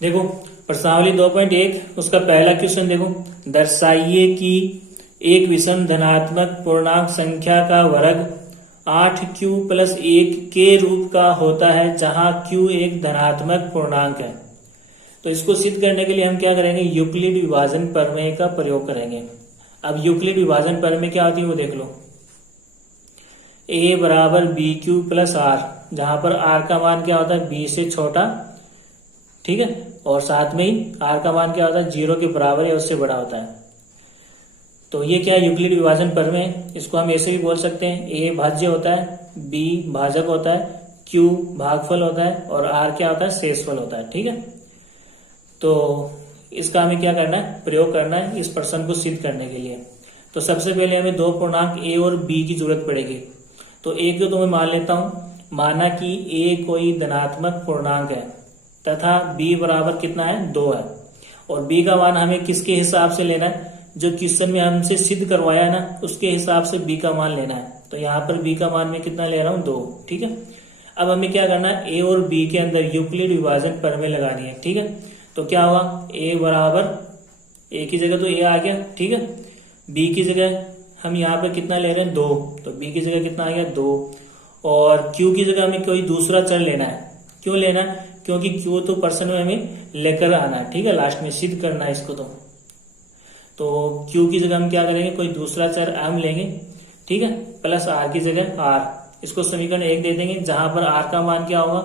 देखो प्रश्नावली 2.1 उसका पहला क्वेश्चन देखो, दर्शाइए कि एक विषम धनात्मक पूर्णांक संख्या का वर्ग 8q+1 के रूप का होता है जहां q एक धनात्मक पूर्णांक है। तो इसको सिद्ध करने के लिए हम क्या करेंगे, यूक्लिड विभाजन प्रमेय का प्रयोग करेंगे। अब यूक्लिड विभाजन प्रमेय क्या होती है वो देख लो। a बराबर bq+r, जहां पर r का मान क्या होता है b से छोटा, ठीक है, और साथ में ही r का मान क्या होता है 0 के बराबर या उससे बड़ा होता है। तो ये क्या है, यूक्लिड विभाजन प्रमेय है। इसको हम ऐसे भी बोल सकते हैं, a भाज्य होता है, b भाजक होता है, q भागफल होता है और r क्या होता है, शेषफल होता है। ठीक है, तो इसका हमें क्या करना है, प्रयोग करना है इस प्रश्न को सिद्ध करने के लिए। तो सबसे पहले हमें दो पूर्णांक a और b की जरूरत पड़ेगी। तो एक तो मैं मान लेता हूं, माना कि a कोई धनात्मक पूर्णांक है तथा b बराबर कितना है 2 है, और b का मान हमें किसके हिसाब से लेना है, जो क्वेश्चन में हमसे सिद्ध करवाया है ना उसके हिसाब से b का मान लेना है। तो यहाँ पर b का मान मैं कितना ले रहा हूँ 2। ठीक है, अब हमें क्या करना है, a और b के अंदर यूक्लिड विभाजन प्रमेय लगानी है। ठीक है, तो क्या हुआ, a बराबर, a की जगह तो a आ गया, ठीक है, b की जगह हम यहाँ पर कितना ले रहे हैं 2, तो b की जगह कितना आ गया 2, और q की जगह हमें कोई दूसरा चर लेना है। क्यों लेना है, क्योंकि q तो प्रश्न में हमें लेकर आना है। ठीक है, लास्ट में सिद्ध करना है इसको। तो q की जगह हम क्या करेंगे, कोई दूसरा चर m लेंगे, ठीक है, प्लस r की जगह r, इसको समीकरण 1 दे देंगे, जहां पर r का मान क्या होगा,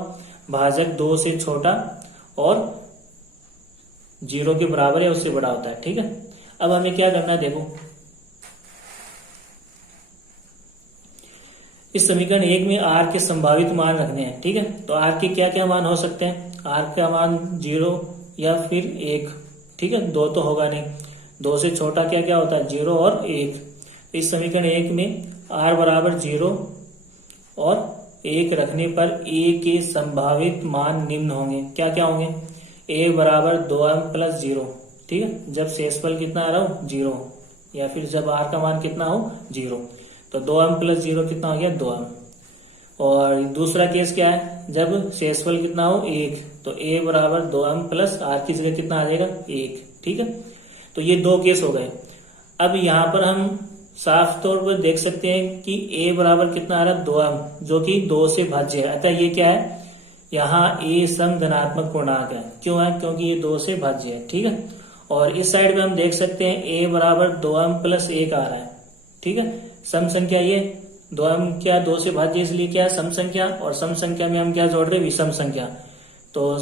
भाजक 2 से छोटा और 0 के बराबर है उससे बड़ा होता है। ठीक है, अब हमें क्या करना है, देखो इस समीकरण 1 में r के संभावित मान रखने हैं। ठीक है, तो r के क्या क्या मान हो सकते हैं, r का मान 0 या फिर 1, ठीक है, 2 तो होगा नहीं, 2 से छोटा क्या क्या होता है 0 और 1। इस समीकरण 1 में r बराबर 0 और 1 रखने पर a के संभावित मान निम्न होंगे। क्या क्या होंगे, a बराबर 2m+0, ठीक है, जब शेषफल कितना आ रहा हो 0, या फिर जब r का मान कितना हो 0, तो 2m+0 कितना हो गया 2m। और दूसरा केस क्या है, जब शेषफल कितना हो 1, तो a बराबर 2m+r की जगह कितना आ जाएगा 1। ठीक है, तो ये दो केस हो गए। अब यहाँ पर हम साफ तौर पर देख सकते हैं कि a बराबर कितना आ रहा है 2m, जो कि 2 से भाज्य है। अतः ये क्या है, यहाँ a सम धनात्मक पूर्णांक है। क्यों है, क्योंकि ये 2 से भाज्य है। ठीक है, और इस साइड में हम देख सकते हैं a बराबर 2m+1 आ रहा है। ठीक है, सम संख्या ये 2m क्या 2 से भाज्य, इसलिए क्या है सम संख्या, और सम संख्या में हम क्या जोड़ रहे हैं, विषम संख्या। तो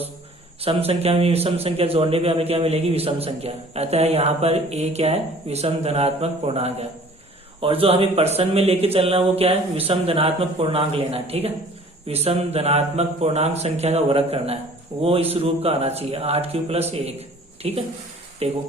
सम संख्या में विषम संख्या जोड़ने पे हमें क्या मिलेगी, विषम संख्या। अतः यहाँ पर a क्या है, विषम धनात्मक पूर्णांक है। और जो हमें प्रश्न में लेके चलना है वो क्या है, विषम धनात्मक पूर्णांक लेना है। ठीक है, विषम धनात्मक पूर्णांक संख्या का वर्ग करना है, वो इस रूप का आना चाहिए 8q+1। ठीक है, देखो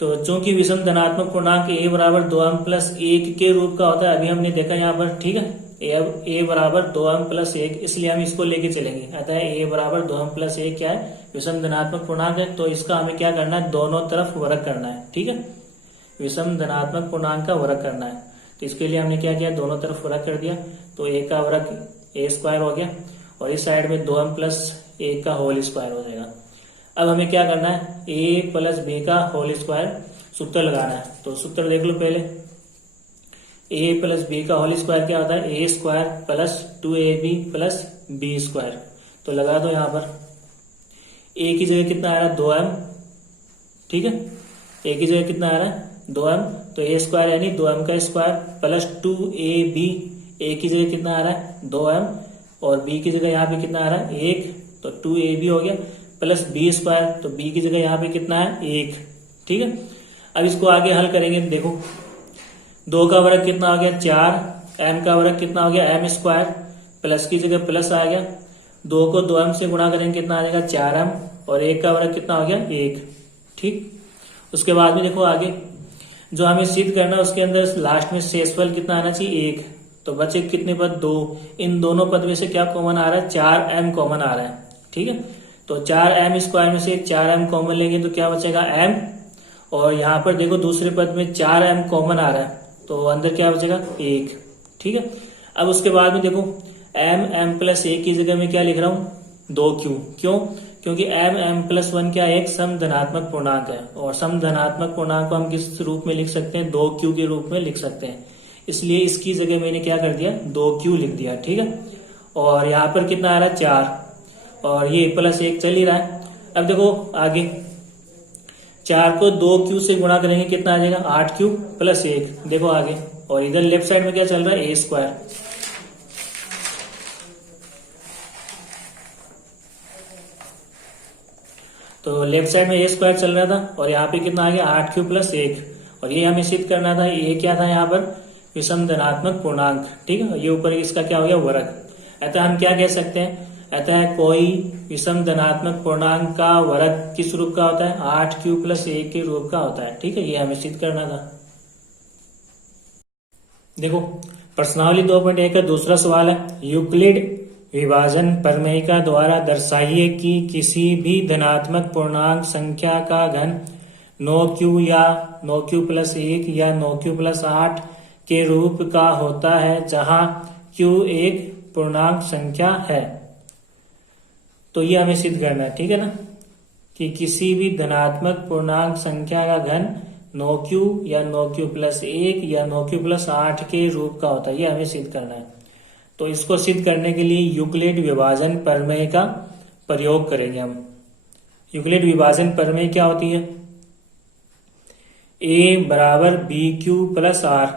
तो चूंकि विषम धनात्मक पूर्णांक a बराबर 2m+1 के रूप का होता है, अभी हमने देखा यहाँ पर। ठीक है, a बराबर 2m+1, इसलिए हम इसको लेके चलेंगे। अतः a बराबर 2m+1 क्या है, विषम धनात्मक पूर्णांक है। तो इसका हमें क्या करना है, दोनों तरफ वर्ग करना है। ठीक है, विषम धनात्मक पूर्णांक का वर्ग करना है। तो इसके लिए हमने क्या किया, दोनों तरफ वर्ग कर दिया। तो a का वर्ग a² हो गया, और इस साइड में 2m+1 का होल स्क्वायर हो जाएगा। अब हमें क्या करना है, a+b का होल स्क्वायर सूत्र लगाना है। तो सूत्र देख लो पहले, a+b का होल स्क्वायर क्या होता है, a² + 2ab + b²। तो लगा दो यहाँ पर, a की जगह कितना आ रहा है 2m, ठीक है, a की जगह कितना आ रहा है 2m, तो a² यानी 2m का स्क्वायर प्लस 2ab, a की जगह कितना आ रहा है 2m, और b की जगह यहाँ पे कितना आ रहा है 1, तो 2ab हो गया, प्लस b², तो b की जगह यहाँ पे कितना है 1। ठीक है, अब इसको आगे हल करेंगे। देखो 2 का वर्ग कितना हो गया 4, m का वर्ग कितना हो गया m², प्लस की जगह प्लस आ गया, 2 को 2m से गुणा करेंगे कितना आ जाएगा 4m, और 1 का वर्ग कितना हो गया 1। ठीक, उसके बाद में देखो आगे जो हमें सिद्ध करना है उसके अंदर लास्ट में शेषफल कितना आना चाहिए 1। तो बचे कितने पद 2, इन दोनों पद में से क्या कॉमन आ रहा है, 4m कॉमन आ रहा है। ठीक है, तो 4m² में से 4m कॉमन लेंगे तो क्या बचेगा m, और यहाँ पर देखो दूसरे पद में 4m कॉमन आ रहा है, तो अंदर क्या बचेगा 1। ठीक है, अब उसके बाद में देखो m+1 की जगह में क्या लिख रहा हूँ 2q। क्यों, क्योंकि m+1 क्या एक सम धनात्मक पूर्णांक है, और सम धनात्मक पूर्णांक को हम किस रूप में लिख सकते हैं, 2q के रूप में लिख सकते हैं। इसलिए इसकी जगह मैंने क्या कर दिया, 2q लिख दिया। ठीक है, और यहाँ पर कितना आ रहा है, 4, और ये +1 चल ही रहा है। अब देखो आगे 4 को 2q से गुणा करेंगे, कितना आ जाएगा, 8q + 1। देखो आगे, और इधर लेफ्ट साइड में क्या चल रहा है, a²। तो लेफ्ट साइड में a² चल रहा था, और यहाँ पे कितना आ गया, 8q + 1। और ये हमें सिद्ध करना था, ये क्या था यहाँ पर, विषम धनात्मक पूर्णांक। ठीक है, ये ऊपर इसका क्या हो गया, वर्ग। अतः हम क्या कह सकते हैं, अतः कोई विषम धनात्मक पूर्णांक का वर्ग किस रूप का होता है, 8q + 1 के रूप का होता है। ठीक है, ये हमें सिद्ध करना था। देखो प्रश्नावली 2.1 का दूसरा सवाल है, यूक्लिड विभाजन प्रमेय द्वारा दर्शाइए कि किसी भी धनात्मक पूर्णांक संख्या का घन 9q या 9q + 1 या 9q + 8 के रूप का होता है, जहां q एक पूर्णांक संख्या है। तो ये हमें सिद्ध करना है। ठीक है ना, कि किसी भी धनात्मक पूर्णांक संख्या का घन 9q या 9q + 1 या 9q + 8 के रूप का होता है, ये हमें सिद्ध करना है। तो इसको सिद्ध करने के लिए यूक्लिड विभाजन प्रमेय का प्रयोग करेंगे हम। यूक्लिड विभाजन प्रमेय क्या होती है, a = bq + r,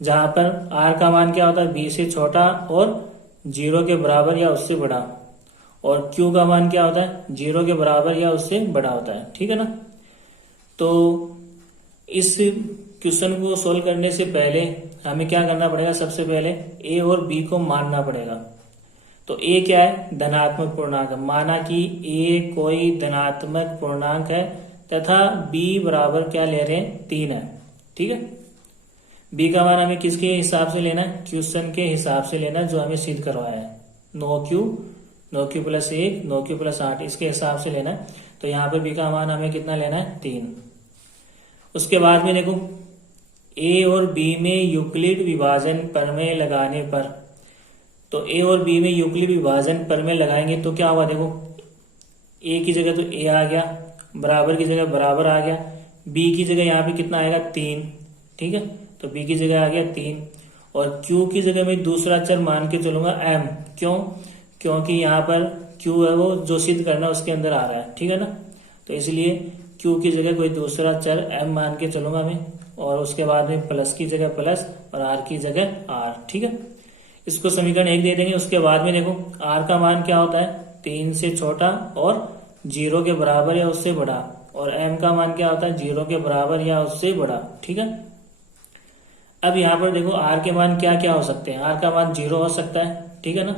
जहां पर r का मान क्या होता है, b से छोटा और 0 के बराबर या उससे बड़ा, और q का मान क्या होता है, 0 के बराबर या उससे बड़ा होता है। ठीक है ना, तो इस क्वेश्चन को सोल्व करने से पहले हमें क्या करना पड़ेगा, सबसे पहले a और b को मानना पड़ेगा। तो a क्या है, धनात्मक पूर्णांक है, माना कि a कोई धनात्मक पूर्णांक है, तथा b बराबर क्या ले रहे हैं, 3 है। ठीक है, b का मान हमें किसके हिसाब से लेना है, क्वेश्चन के हिसाब से लेना है, जो हमें सिद्ध करवाया है, 9q + 1 9q + 8, इसके हिसाब से लेना है। तो यहाँ पर b का मान हमें कितना लेना है, 3। उसके बाद में देखो a और b में यूक्लिड विभाजन प्रमेय लगाने पर, तो a और b में यूक्लिड विभाजन प्रमेय लगाएंगे तो क्या हुआ, देखो a की जगह तो a आ गया, बराबर की जगह बराबर आ गया, b की जगह यहाँ पे कितना आएगा, 3। ठीक है, तो b की जगह आ गया 3, और q की जगह में दूसरा चर मान के चलूंगा m। क्यों, क्योंकि यहाँ पर q है वो जो सिद्ध करना उसके अंदर आ रहा है। ठीक है ना, तो इसलिए q की जगह कोई दूसरा चर m मान के चलूंगा मैं, और उसके बाद में प्लस की जगह प्लस और r की जगह r। ठीक है, इसको समीकरण 1 दे देंगे। उसके बाद में देखो r का मान क्या होता है, 3 से छोटा और 0 के बराबर या उससे बड़ा, और m का मान क्या होता है, 0 के बराबर या उससे बड़ा। ठीक है, अब यहाँ पर देखो r के मान क्या क्या हो सकते हैं, r का मान 0 हो सकता है। ठीक है ना,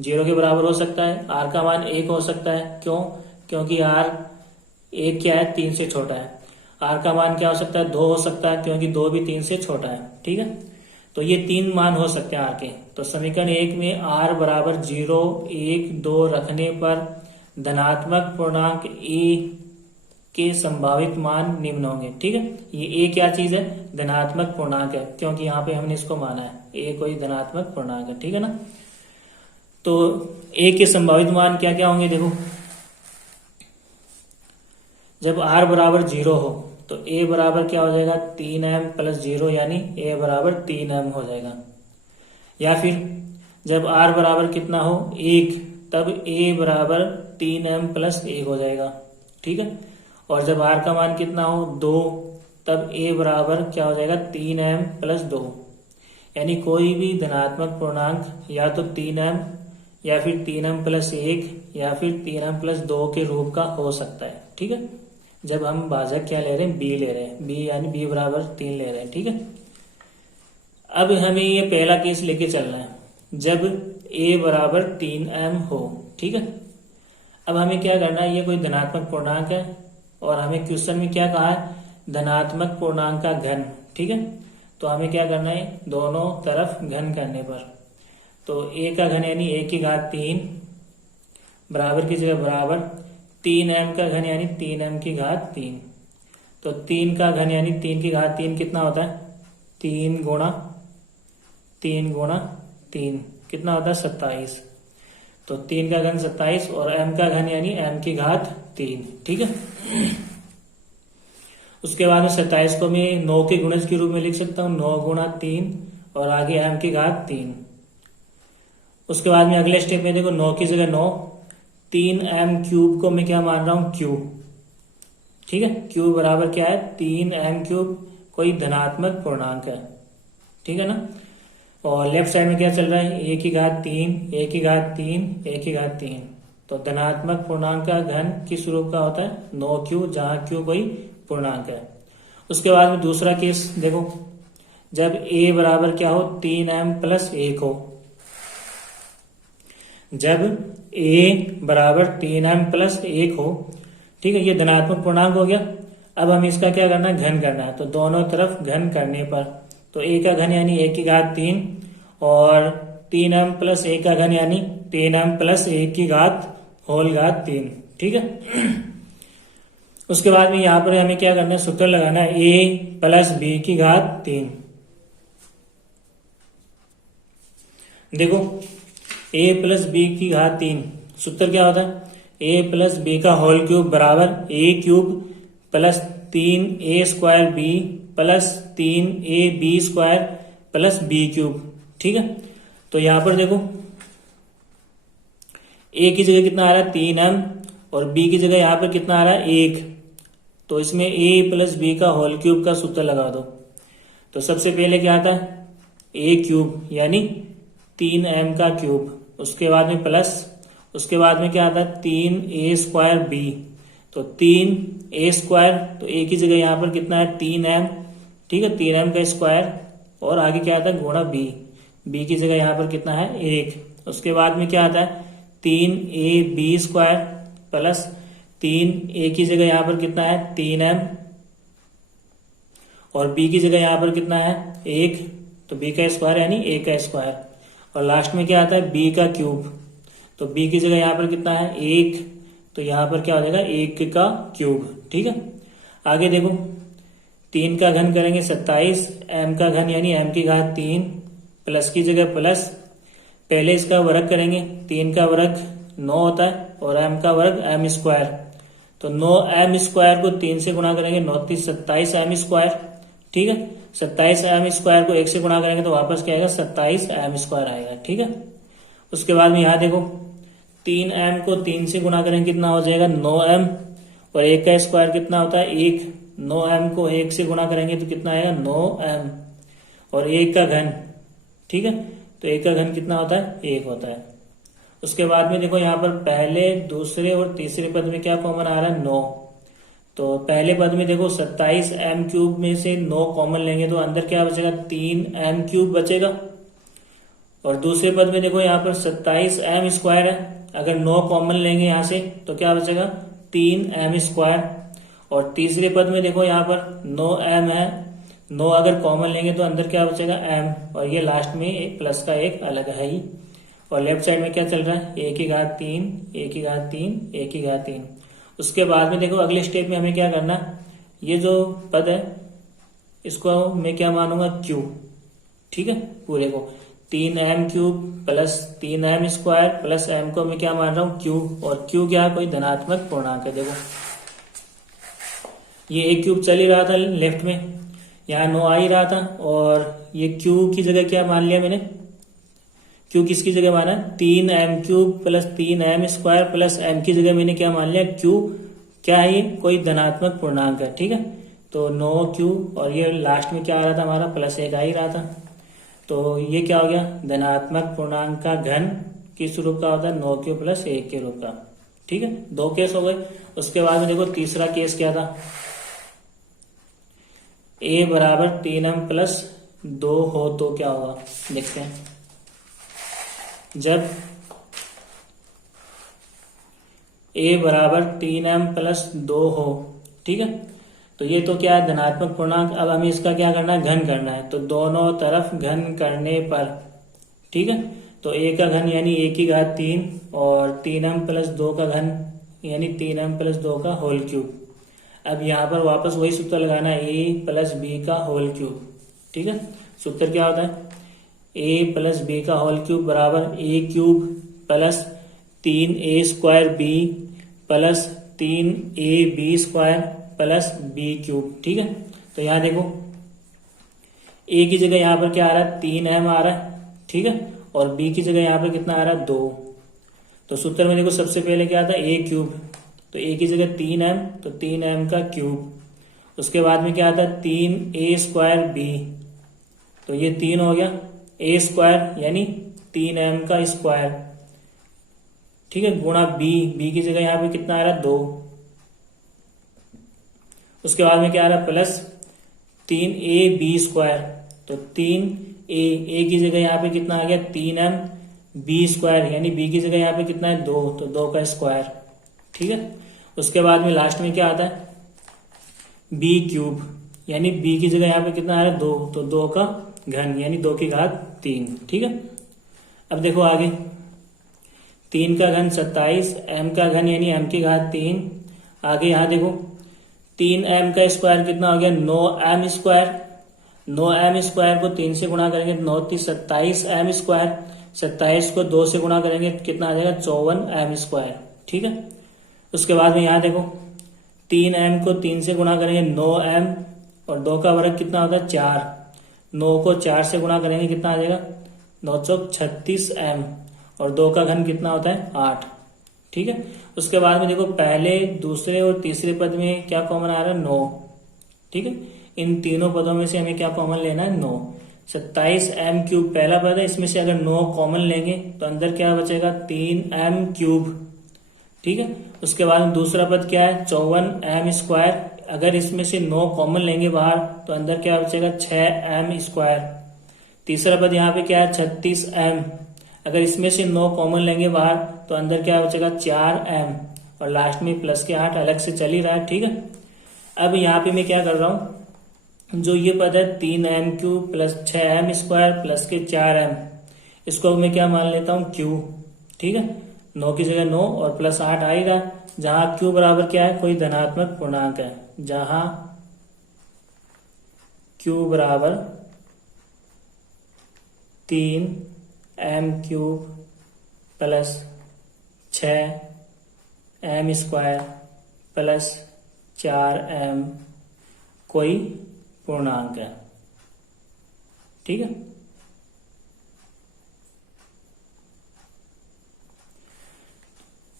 0 के बराबर हो सकता है, r का मान 1 हो सकता है। क्यों, क्योंकि r 1 क्या है, 3 से छोटा है। r का मान क्या हो सकता है, 2 हो सकता है, क्योंकि 2 भी 3 से छोटा है। ठीक है, तो ये 3 मान हो सकते हैं r के। तो समीकरण 1 में r = 0 1 2 रखने पर धनात्मक पूर्णांक a के संभावित मान निम्न होंगे। ठीक है, ये a क्या चीज है, धनात्मक पूर्णांक है, क्योंकि यहाँ पे हमने इसको माना है a कोई धनात्मक पूर्णांक है। ठीक है ना, तो a के संभावित मान क्या क्या होंगे, देखो जब r = 0 हो तो a बराबर क्या हो जाएगा, 3m + 0, यानी a = 3m हो जाएगा। या फिर जब r बराबर कितना हो, 1, तब a = 3m + 1 हो जाएगा। ठीक है, और जब r का मान कितना हो, 2, तब a बराबर क्या हो जाएगा, 3m + 2, यानी कोई भी धनात्मक पूर्णांक या तो 3m या फिर 3m + 1 या फिर 3m + 2 के रूप का हो सकता है। ठीक है, जब हम भाजक क्या ले रहे हैं, b ले रहे हैं, b यानी b = 3 ले रहे हैं। ठीक है, अब हमें ये पहला केस लेके चलना है, जब a = 3m हो। ठीक है, अब हमें क्या करना है, ये कोई धनात्मक पूर्णांक है, और हमें क्वेश्चन में क्या कहा है, धनात्मक पूर्णांक का घन। ठीक है, तो हमें क्या करना है, दोनों तरफ घन करने पर, तो a का घन यानी a की घात 3, बराबर की जगह बराबर, 3m का घन यानी 3m की घात 3, तो 3 का घन यानी 3 की घात 3 कितना होता है, 3 × 3 × 3 कितना होता है, 27। तो 3 का घन 27 और m का घन यानी m की घात 3, ठीक है। उसके बाद में 27 को मैं 9 के गुणज के रूप में लिख सकता हूँ, 9 गुणा 3 और आगे m की घात 3। उसके बाद में अगले स्टेप में देखो 9 की जगह 9, 3m क्यूब को मैं क्या मान रहा हूँ क्यू, ठीक है। क्यू बराबर क्या है 3m क्यूब, कोई धनात्मक पूर्णांक है, ठीक है ना। और लेफ्ट साइड में क्या चल रहा है, a की घात 3, a की घात 3, a की घात 3। तो धनात्मक पूर्णांक का घन किस रूप का होता है 9q, जहां q कोई पूर्णांक है। उसके बाद में दूसरा केस देखो, जब a बराबर क्या हो 3m प्लस 1 हो, जब a बराबर 3m प्लस 1 हो, ठीक है, ये धनात्मक पूर्णांक हो गया। अब हमें इसका क्या करना है, घन करना है। तो दोनों तरफ घन करने पर, तो a का घन यानी a की घात 3 और 3m प्लस 1 का घन यानी 3m प्लस 1 की घात होल घात 3, ठीक है। उसके बाद में यहाँ पर हमें क्या करना है, सूत्र लगाना है a प्लस b की घात 3। देखो a प्लस b की घात 3 सूत्र क्या होता है, a प्लस b का होल क्यूब बराबर a cube plus 3a square b plus 3ab square plus b cube, ठीक है। तो यहाँ पर देखो a की जगह कितना आ रहा है 3m और b की जगह यहाँ पर कितना आ रहा है 1, तो इसमें a प्लस b का होल क्यूब का सूत्र लगा दो। तो सबसे पहले क्या आता है a क्यूब यानी 3m का क्यूब, उसके बाद में प्लस, उसके बाद में क्या आता है 3a स्क्वायर b, तो 3a स्क्वायर, तो a की जगह यहाँ पर कितना है 3m, ठीक है, 3m का स्क्वायर, और आगे क्या आता है गुणा b की जगह यहाँ पर कितना है 1। उसके बाद में क्या आता है 3ab स्क्वायर प्लस 3a की जगह यहाँ पर कितना है 3m और b की जगह यहाँ पर कितना है 1, तो b का स्क्वायर यानी a का स्क्वायर, और लास्ट में क्या आता है b का क्यूब, तो b की जगह यहाँ पर कितना है 1, तो यहाँ पर क्या हो जाएगा 1 का क्यूब, ठीक है। आगे देखो 3 का घन करेंगे 27, m का घन यानी m की घात 3, प्लस की जगह प्लस, पहले इसका वर्ग करेंगे, 3 का वर्ग 9 होता है और m का वर्ग m स्क्वायर, तो 9m स्क्वायर को 3 से गुणा करेंगे, 9 3 27m स्क्वायर, ठीक है। 27m स्क्वायर को 1 से गुणा करेंगे तो वापस क्या आएगा 27m स्क्वायर आएगा, ठीक है। उसके बाद में यहाँ देखो 3m को 3 से गुणा करेंगे कितना हो जाएगा 9m, और 1 का स्क्वायर कितना होता है 1, 9m को 1 से गुणा करेंगे तो कितना आएगा 9m, और 1 का घन, ठीक है, तो 1 का घन कितना होता है 1 होता है। उसके बाद में देखो यहाँ पर पहले दूसरे और तीसरे पद में क्या कॉमन आ रहा है 9, तो पहले पद में देखो 27m क्यूब में से 9 कॉमन लेंगे तो अंदर क्या बचेगा 3m क्यूब बचेगा, और दूसरे पद में देखो यहाँ पर 27m स्क्वायर है, अगर 9 कॉमन लेंगे यहाँ से तो क्या बचेगा 3m स्क्वायर, और तीसरे पद में देखो यहाँ पर 9m है, 9 अगर कॉमन लेंगे तो अंदर क्या बचेगा m, और ये लास्ट में एक प्लस का एक अलग है ही। और लेफ्ट साइड में क्या चल रहा है a की घात 3, a की घात 3, a की घात 3। उसके बाद में देखो अगले स्टेप में हमें क्या करना, ये जो पद है इसको मैं क्या मानूंगा q, ठीक है, पूरे को 3m cube plus 3m square plus m को मैं क्या मान रहा हूँ q, और q क्या है कोई धनात्मक पूर्णांक है। देखो ये एक क्यूब चल ही रहा था लेफ्ट में, यहाँ 9 आ ही रहा था, और ये q की जगह क्या मान लिया मैंने, q किसकी जगह माना 3m cube plus 3m square plus m की जगह मैंने क्या मान लिया q, क्या है ये कोई धनात्मक पूर्णांक है, ठीक है। तो 9q और ये लास्ट में क्या आ रहा था हमारा प्लस 1 आ ही रहा था, तो ये क्या हो गया धनात्मक पूर्णांक का घन किस रूप का होता है 9q प्लस 1 के रूप का, ठीक है। 2 केस हो गए। उसके बाद में देखो तीसरा केस क्या था, a बराबर 3m प्लस 2 हो तो क्या होगा, देखते हैं। जब a बराबर 3m प्लस 2 हो, ठीक है, तो ये तो क्या है धनात्मक पूर्णांक। अब हमें इसका क्या करना है घन करना है, तो दोनों तरफ घन करने पर, ठीक है, तो a का घन यानी a की घात 3 और 3m प्लस 2 का घन यानी 3m प्लस 2 का होल क्यूब। अब यहाँ पर वापस वही सूत्र लगाना है a प्लस b का होल क्यूब, ठीक है। सूत्र क्या होता है a प्लस b का होल क्यूब बराबर a cube plus 3a² b plus 3ab² plus b³ ठीक है। तो यहाँ देखो a की जगह यहाँ पर क्या आ रहा है 3m आ रहा है ठीक है, और b की जगह यहाँ पर कितना आ रहा है 2। तो सूत्र में देखो सबसे पहले क्या था a³, तो a की जगह 3m तो 3m का क्यूब, उसके बाद में क्या आता है 3a² b, तो ये 3 हो गया a² यानी 3m का स्क्वायर ठीक है, गुणा b की जगह यहाँ पे कितना आ रहा है 2, उसके बाद में क्या आ रहा है प्लस 3ab², तो 3a की जगह यहाँ पे कितना आ गया 3m b² यानी b की जगह यहाँ पे कितना है 2, तो 2 का स्क्वायर ठीक है। उसके बाद में लास्ट में क्या आता है b³ यानी b की जगह यहाँ पे कितना आ रहा है 2, तो 2 का घन यानी 2 की घात 3 ठीक है। अब देखो आगे 3 का घन 27, m का घन यानी m की घात 3, आगे यहाँ देखो 3m का स्क्वायर कितना हो गया 9m², 9m² को 3 से गुणा करेंगे 9 × 27m², 27 को 2 से गुणा करेंगे कितना आ जाएगा 54m² ठीक है। उसके बाद में यहाँ देखो 3m को 3 से गुणा करेंगे 9m, और 2 का वर्ग कितना होता है 4, 9 को 4 से गुणा करेंगे कितना आ जाएगा 936m, और 2 का घन कितना होता है 8 ठीक है। उसके बाद में देखो पहले दूसरे और तीसरे पद में क्या कॉमन आ रहा है 9 ठीक है, इन तीनों पदों में से हमें क्या कॉमन लेना है 9। 27m³ पहला पद है, इसमें से अगर 9 कॉमन लेंगे तो अंदर क्या बचेगा 3m³ ठीक है। उसके बाद दूसरा पद क्या है 54m², अगर इसमें से 9 कॉमन लेंगे बाहर तो अंदर क्या बचेगा 6m²। तीसरा पद यहाँ पे क्या है 36m, अगर इसमें से 9 कॉमन लेंगे बाहर तो अंदर क्या बचेगा 4m, और लास्ट में प्लस के 8 अलग से चल ही रहा है ठीक है। अब यहाँ पे मैं क्या कर रहा हूँ, जो ये पद है 3m³ प्लस 6m² प्लस के 4m, इसको मैं क्या मान लेता हूँ q ठीक है। 9 की जगह 9 और प्लस 8 आएगा, जहां q बराबर क्या है कोई धनात्मक पूर्णांक है, जहां q बराबर 3m³ plus 6m² plus 4m कोई पूर्णांक है ठीक है।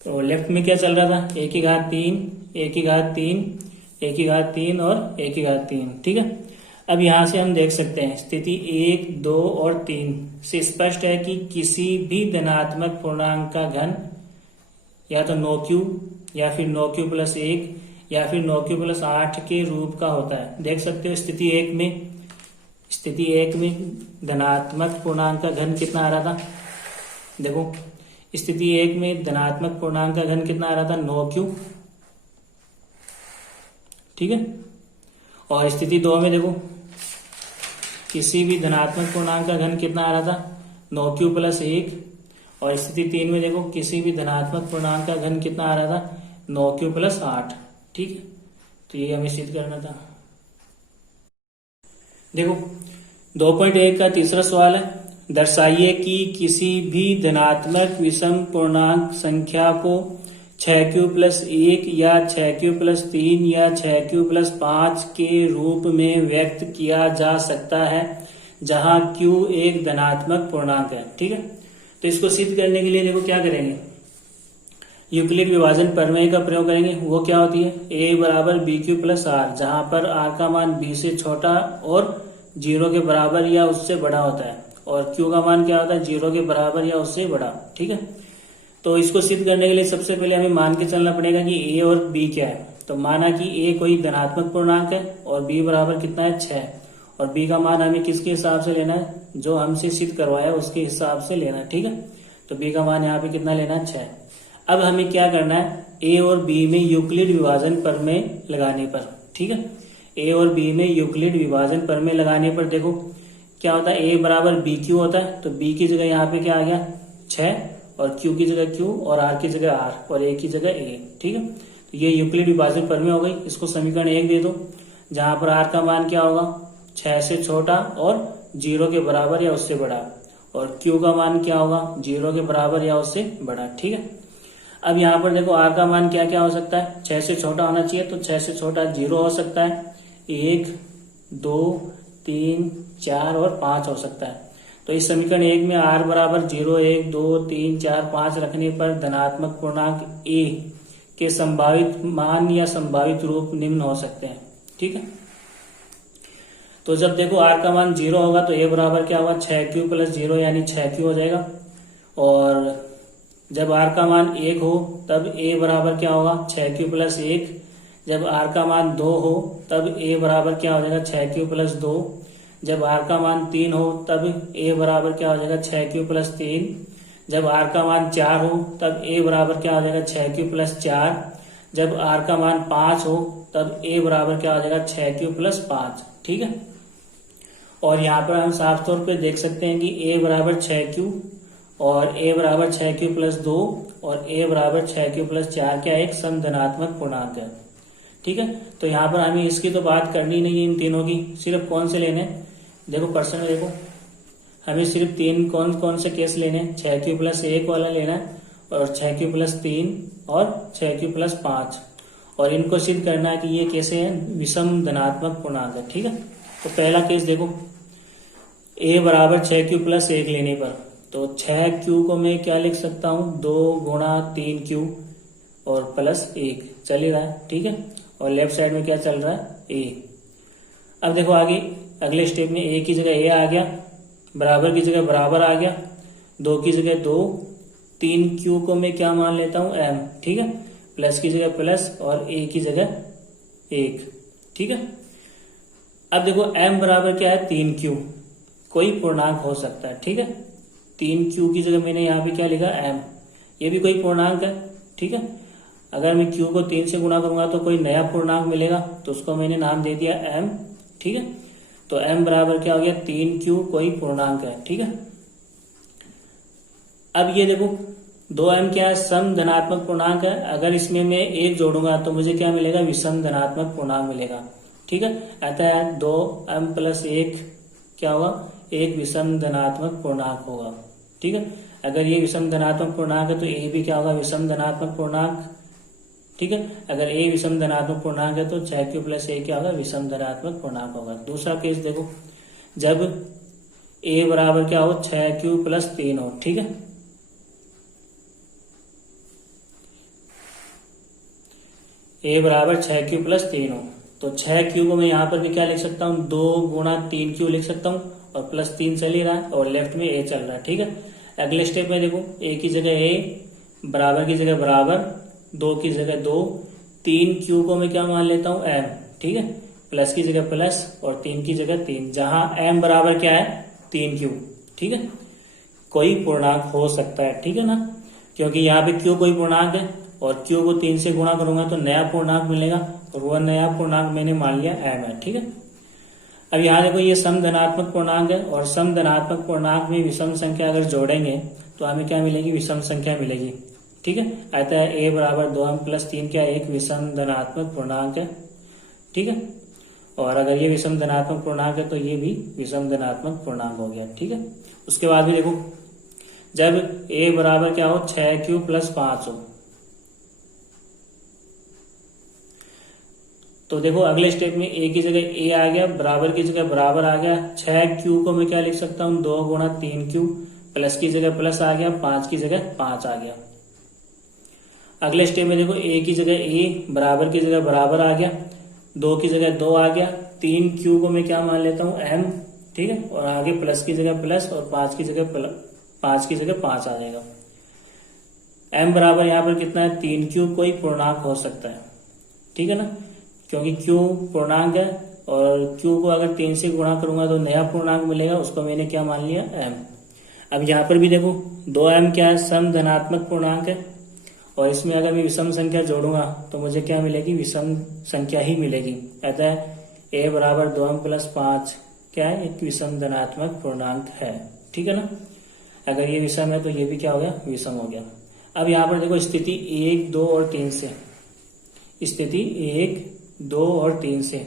तो लेफ्ट में क्या चल रहा था a की घात 3, a की घात 3, a की घात 3 और a की घात 3 ठीक है। अब यहां से हम देख सकते हैं स्थिति 1, 2 और 3 से स्पष्ट है कि किसी भी धनात्मक पूर्णांक का घन या तो 9q या फिर 9q प्लस 1 या फिर 9q प्लस 8 के रूप का होता है। देख सकते हो स्थिति 1 में धनात्मक पूर्णांक का घन कितना आ रहा था, देखो स्थिति 1 में धनात्मक पूर्णांक का घन कितना आ रहा था 9q ठीक है। और स्थिति 2 में देखो किसी भी धनात्मक पूर्णांक का घन कितना आ रहा था 9q प्लस 1, और स्थिति 3 में देखो किसी भी धनात्मक पूर्णांक का घन कितना आ रहा था 9q प्लस 8 ठीक है। तो ये हमें सिद्ध करना था। देखो 2.1 का तीसरा सवाल है, दर्शाइए कि किसी भी धनात्मक विषम पूर्णांक संख्या को 6q प्लस 1 या 6q प्लस 3 या 6q प्लस 5 के रूप में व्यक्त किया जा सकता है जहां q एक धनात्मक पूर्णांक है ठीक है। तो इसको सिद्ध करने के लिए देखो क्या करेंगे, यूक्लिड विभाजन प्रमेय का प्रयोग करेंगे। वो क्या होती है a बराबर bq प्लस r, जहां पर r का मान b से छोटा और 0 के बराबर या उससे बड़ा होता है, और q का मान क्या होता है 0 के बराबर या उससे बड़ा ठीक है। तो इसको सिद्ध करने के लिए सबसे पहले हमें मान के चलना पड़ेगा कि a और b क्या है। तो माना कि a कोई धनात्मक पूर्णांक है और b बराबर कितना है 6, और b का मान हमें किसके हिसाब से लेना है, जो हमसे सिद्ध करवाया उसके हिसाब से लेना है ठीक है। तो b का मान यहाँ पे कितना लेना है 6। अब हमें क्या करना है a और b में यूक्लिड विभाजन प्रमेय लगाने पर ठीक है। a और b में यूक्लिड विभाजन प्रमेय लगाने पर देखो क्या होता है, a बराबर bq होता है, तो b की जगह यहाँ पे क्या आ गया 6, और q की जगह q, और r की जगह r, और a की जगह a ठीक है। तो ये यूक्लिड विभाजन प्रमेय हो गई। इसको समीकरण 1 दे दो, जहां पर r का मान क्या होगा 6 से छोटा और 0 के बराबर या उससे बड़ा, और q का मान क्या होगा 0 के बराबर या उससे बड़ा ठीक है। अब यहाँ पर देखो आर का मान क्या क्या हो सकता है, 6 से छोटा होना चाहिए, तो 6 से छोटा 0 हो सकता है, 1, 2, 3, 4 और 5 हो सकता है। तो इस समीकरण 1 में r बराबर 0, 1, 2, 3, 4, 5 रखने पर धनात्मक पूर्णांक a के संभावित मान या संभावित रूप निम्न हो सकते हैं। ठीक है, तो जब देखो r का मान 0 होगा तो a बराबर क्या होगा, 6q प्लस 0 यानी 6q हो जाएगा। और जब r का मान 1 हो तब a बराबर क्या होगा, 6q प्लस 1। जब r का मान 2 हो तब a बराबर क्या हो जाएगा, 6q प्लस 2। जब r का मान 3 हो तब a बराबर क्या हो जाएगा, 6q प्लस 3। जब r का मान 4 हो तब a बराबर क्या हो जाएगा, 6q प्लस 4। जब r का मान 5 हो तब a बराबर क्या हो जाएगा, 6q प्लस 5। ठीक है, और यहाँ पर हम साफ तौर पे देख सकते हैं कि a बराबर 6q और a बराबर 6q प्लस 2 और a बराबर 6q प्लस 4 क्या एक सम धनात्मक पूर्णांक है। ठीक है, तो यहाँ पर हमें इसकी तो बात करनी नहीं है इन तीनों की, सिर्फ कौन से लेने, देखो प्रश्न में देखो हमें सिर्फ तीन कौन कौन से केस लेने, 6q प्लस 1 वाला लेना है और 6q प्लस 3 और 6q प्लस 5, और इनको सिद्ध करना है कि ये कैसे हैं, विषम धनात्मक पूर्णांक है। ठीक है, तो पहला केस देखो, a बराबर 6q प्लस 1 लेने पर, तो 6q को मैं क्या लिख सकता हूँ, 2 गुणा 3q और प्लस 1 चल ही रहा है। ठीक है, और लेफ्ट साइड में क्या चल रहा है, a। अब देखो आगे अगले स्टेप में a की जगह a आ गया, बराबर की जगह बराबर आ गया, 2 की जगह 2, 3q को मैं क्या मान लेता हूँ, m। ठीक है, प्लस की जगह प्लस और a की जगह 1। ठीक है, अब देखो m बराबर क्या है, 3q, कोई पूर्णांक हो सकता है। ठीक है, 3q की जगह मैंने यहाँ पे क्या लिखा, m, ये भी कोई पूर्णांक है। ठीक है, अगर मैं q को 3 से गुणा करूंगा तो कोई नया पूर्णांक मिलेगा, तो उसको मैंने नाम दे दिया m। ठीक है, तो m बराबर क्या हो गया, 3q कोई पूर्णांक है। ठीक है, अब ये देखो 2m क्या है, सम धनात्मक पूर्णांक है, अगर इसमें मैं 1 जोड़ूंगा तो मुझे क्या मिलेगा, विषम धनात्मक पूर्णांक मिलेगा। ठीक है, अतः 2m प्लस 1 क्या होगा, एक विषम धनात्मक पूर्णांक होगा। ठीक है, अगर ये विषम धनात्मक पूर्णांक है तो a भी क्या होगा, विषम धनात्मक पूर्णांक। ठीक है, अगर a विषम धनात्मक पूर्णांक है तो 6q प्लस 1 क्या होगा, विषम धनात्मक पूर्णांक होगा। दूसरा केस देखो, जब a बराबर क्या हो, 6q प्लस 3 हो। ठीक है, a बराबर 6q प्लस 3 हो, तो 6q को मैं यहाँ पर भी क्या लिख सकता हूँ, 2 गुणा 3q लिख सकता हूँ, और प्लस 3 चल ही रहा है और लेफ्ट में a चल रहा है। ठीक है, अगले स्टेप में देखो, a की जगह a, बराबर की जगह बराबर, 2 की जगह 2, 3q को मैं क्या मान लेता हूँ, m। ठीक है, प्लस की जगह प्लस और 3 की जगह 3, जहां m बराबर क्या है, 3q। ठीक है, कोई पूर्णांक हो सकता है। ठीक है ना, क्योंकि यहाँ पे q कोई पूर्णांक है और q को 3 से गुणा करूंगा तो नया पूर्णांक मिलेगा, और वह नया पूर्णांक मैंने मान लिया m है। ठीक है, अब यहाँ देखो ये सम धनात्मक पूर्णांक है, और सम धनात्मक पूर्णांक में विषम संख्या अगर जोड़ेंगे तो हमें क्या मिलेगी, विषम संख्या मिलेगी। ठीक है, अतः a बराबर 2m प्लस 3 क्या एक विषम धनात्मक पूर्णांक है। ठीक है, और अगर ये विषम धनात्मक पूर्णांक है तो ये भी विषम धनात्मक पूर्णांक हो गया। ठीक है, उसके बाद भी देखो, जब a बराबर क्या हो, 6q प्लस 5 हो, तो देखो अगले स्टेप में a की जगह a आ गया, बराबर की जगह बराबर आ गया, 6q को मैं क्या लिख सकता हूँ, 2 गुणा 3q, प्लस की जगह प्लस आ गया, 5 की जगह 5 आ गया। अगले स्टेप में देखो a की जगह a, बराबर की जगह बराबर आ गया, 2 की जगह 2 आ गया, 3q को मैं क्या मान लेता हूँ, m। ठीक है, और आगे प्लस की जगह प्लस और 5 की जगह 5 आ जाएगा। m बराबर यहाँ पर कितना है, 3q कोई पूर्णांक हो सकता है। ठीक है ना, क्योंकि q पूर्णांक है और q को अगर 3 से गुणा करूंगा तो नया पूर्णांक मिलेगा, उसको मैंने क्या मान लिया, m। अब यहाँ पर भी देखो 2m क्या है, सम धनात्मक पूर्णांक है, और इसमें अगर मैं विषम संख्या जोड़ूंगा तो मुझे क्या मिलेगी, विषम संख्या ही मिलेगी। अतः a बराबर 2m प्लस 5 क्या है, एक विषम धनात्मक पूर्णांक है। ठीक है ना, अगर ये विषम है तो ये भी क्या हो गया, विषम हो गया। अब यहाँ पर देखो स्थिति 1, 2 और 3 से, स्थिति 1, 2 और 3 से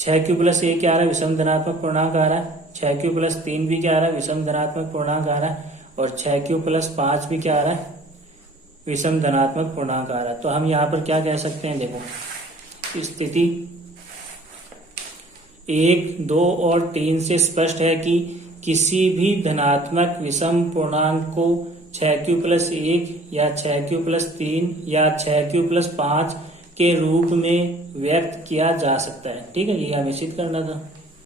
6q प्लस 1 क्या आ रहा है, विषम धनात्मक पूर्णांक आ रहा है, 6q प्लस 3 भी क्या आ रहा है, विषम धनात्मक पूर्णांक आ रहा है, और 6q प्लस 5 भी क्या आ रहा है, विषम धनात्मक पूर्णांक आ रहा है। तो हम यहाँ पर क्या कह सकते हैं, देखो स्थिति 1, 2 और 3 से स्पष्ट है कि किसी भी धनात्मक विषम पूर्णांक को 6q+1 या 6q+3 या 6q+5 के रूप में व्यक्त किया जा सकता है। ठीक है, ये हमें सिद्ध करना था।